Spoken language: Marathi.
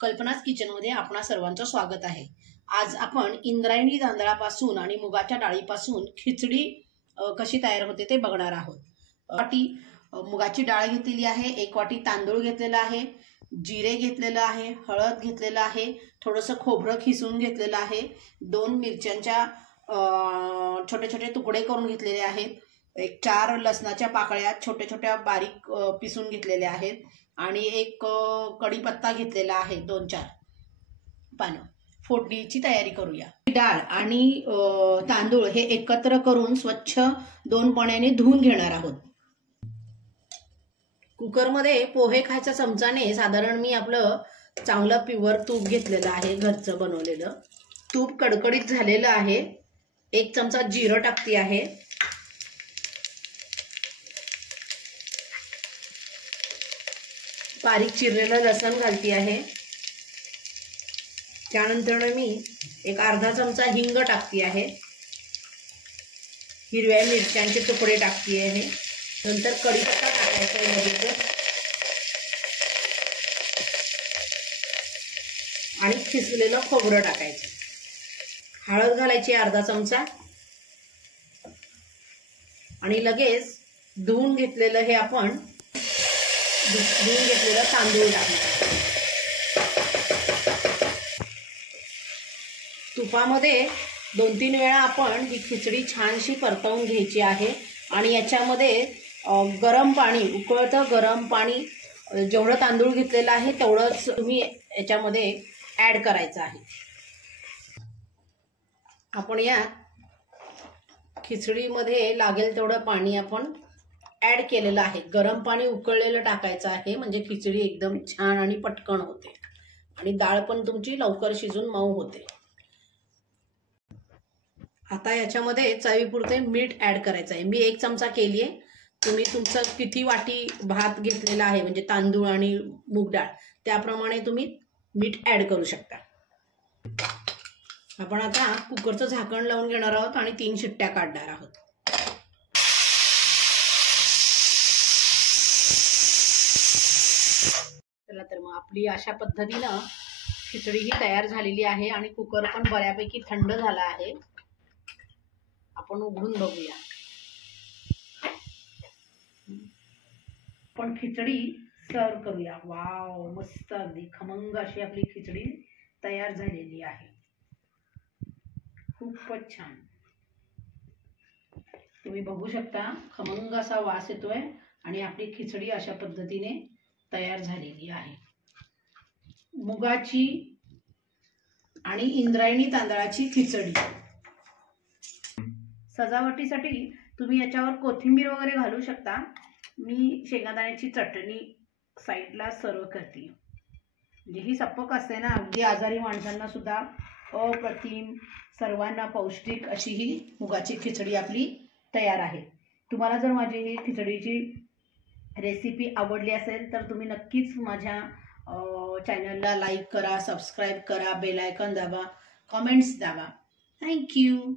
कल्पनाच किचनमध्ये आपणा सर्वांचं स्वागत आहे। आज आपण इंद्रायणी तांदळापासून आणि मुगाच्या डाळीपासून खिचडी कशी तयार होते ते बघणार आहोत। वाटी मुगाची डाळ घेतलेली आहे, 1 वाटी तांदूळ घेतलेला आहे, जिरे घेतलेलं आहे, हळद घेतलेलं आहे, थोडंसं खोबरं खिसून घेतलेलं आहे, 2 मिरच्यांच्या छोटे छोटे तुकडे करून घेतलेले आहेत, 4 लसणाच्या पाकळ्या छोट्या छोट्या बारीक पिसून घेतलेल्या आहेत आणि 1 कढीपत्ता घेतलेला आहे, 2-4 पानं। फोडणीची तयारी करूया। डाळ आणि तांदूळ हे एकत्र करून स्वच्छ 2 पाण्याने धुवून घेणार आहोत। कुकरमध्ये पोहे खायच्या चमचाने साधारण मी आपलं चांगलं प्युअर तूप घेतलेलं आहे, घरचं बनवलेलं। तूप कडकडीत झालेलं आहे। 1 चमचा जिरं टाकते आहे, बारीक चिरलेलं लसण घालते आहे, त्यानंतर मी 1 अर्धा चमचा हिंग टाकते आहे, हिरव्या मिरच्यांचे तुकडे टाकते आहे, नंतर कढीपत्ता टाकायचा आहे मध्ये आणि खिसलेलं खोबरं टाकायचं, हळद घालायची अर्धा चमचा आणि लगेच धुवून घेतलेलं हे आपण धुवून घेतलेलं तांदूळ टाकायचं। तुपामध्ये 2-3 वेळा आपण ही खिचडी छानशी परतवून घ्यायची आहे आणि याच्यामध्ये गरम पाणी, उकळतं गरम पाणी, जेवढं तांदूळ घेतलेलं आहे तेवढंच तुम्ही याच्यामध्ये ॲड करायचं आहे। आपण या खिचडीमध्ये लागेल तेवढं पाणी आपण ॲड केलेलं आहे। गरम पाणी उकळलेलं टाकायचं आहे, म्हणजे खिचडी एकदम छान आणि पटकन होते आणि डाळ पण तुमची लवकर शिजून मऊ होते। आता याच्यामध्ये चवीपुरते मीठ ॲड करायचं आहे। मी 1 चमचा केली आहे, तुम्ही तुमचं किती वाटी भात घेतलेला आहे म्हणजे तांदूळ आणि मूग डाळ त्याप्रमाणे तुम्ही मीठ ॲड करू शकता। आपण आता कुकरचं झाकण लावून घेणार आहोत आणि 3 शिट्ट्या काढणार आहोत। चला तर मग आपली अशा पद्धतीनं खिचडी ही तयार झालेली आहे आणि कुकर पण बऱ्यापैकी थंड झाला आहे। आपण उघडून बघूया। आपण खिचडी सर्व करूया। वाव, मस्त अगदी खमंग अशी आपली खिचडी तयार झालेली आहे, खूपच छान। तुम्ही बघू शकता खमंग असा वास येतोय आणि आपली खिचडी अशा पद्धतीने तयार झालेली आहे। मुगाची आणि इंद्रायणी तांदळाची खिचडी। सजावटीसाठी तुम्ही याच्यावर कोथिंबीर वगैरे घालू शकता। मी शेंगादाण्याची चटणी साईडला सर्व करते। म्हणजे ही सपक असते ना, अगदी आजारी माणसांना सुद्धा अप्रतिम, सर्वांना पौष्टिक अशी ही मुगाची खिचडी आपली तयार आहे। तुम्हाला जर माझी ही खिचडीची रेसिपी आवडली असेल तर तुम्ही नक्कीच माझ्या चॅनलला लाईक करा, सबस्क्राईब करा, बेल आयकॉन दाबा, कमेंट्स दाबा। Thank you.